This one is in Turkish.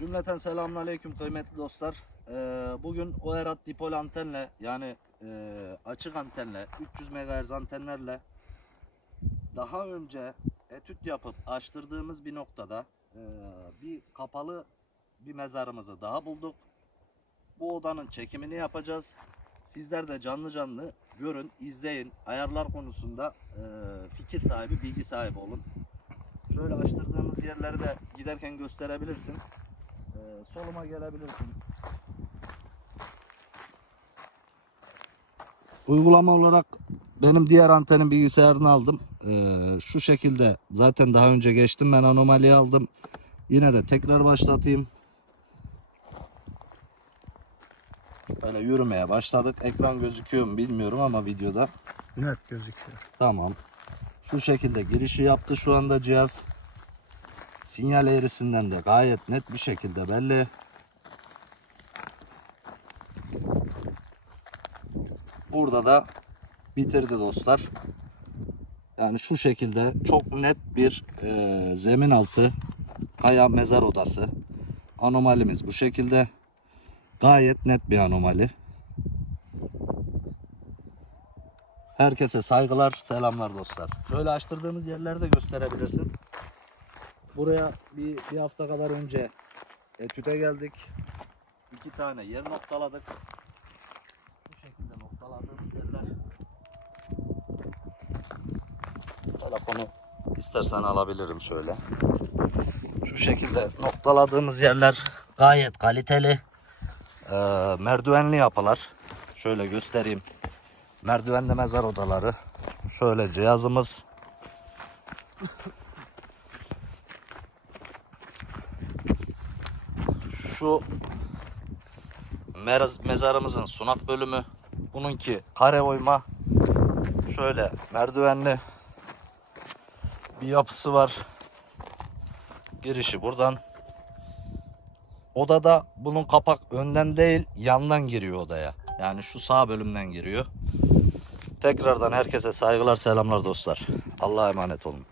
Cümleten selamünaleyküm kıymetli dostlar. Ee, bugün OERAT dipol antenle yani e, açık antenle 300 MHz antenlerle daha önce etüt yapıp açtırdığımız bir noktada e, bir kapalı bir mezarımızı daha bulduk. Bu odanın çekimini yapacağız. Sizler de canlı canlı görün, izleyin. Ayarlar konusunda e, fikir sahibi, bilgi sahibi olun. Şöyle açtırdığımız yerleri de giderken gösterebilirsin. Ee, soluma gelebilirsin. Uygulama olarak benim diğer antenin bilgisayarını aldım. Ee, şu şekilde zaten daha önce geçtim ben anomaliyi aldım. Yine de tekrar başlatayım. Böyle yürümeye başladık. Ekran gözüküyor mu bilmiyorum ama videoda. Net gözüküyor. Tamam. Şu şekilde girişi yaptı şu anda cihaz. Sinyal eğrisinden de gayet net bir şekilde belli. Burada da bitirdi dostlar. Yani şu şekilde çok net bir e, zemin altı kaya mezar odası. Anomalimiz bu şekilde. Gayet net bir anomali. Herkese saygılar, selamlar dostlar. Şöyle açtırdığımız yerleri de gösterebilirsin. Buraya bir, bir hafta kadar önce etüde geldik. İki tane yer noktaladık. Bu şekilde noktaladığımız yerler. Telefonu istersen alabilirim şöyle. Şu şekilde noktaladığımız yerler gayet kaliteli. Ee, merdivenli yapılar. Şöyle göstereyim. Merdivenli mezar odaları. Şöyle cihazımız. Şu mez- mezarımızın sunak bölümü. Bununki kare oyma. Şöyle merdivenli bir yapısı var. Girişi buradan. Odada bunun kapak önden değil yandan giriyor odaya. Yani şu sağ bölümden giriyor. Tekrardan herkese saygılar selamlar dostlar. Allah'a emanet olun.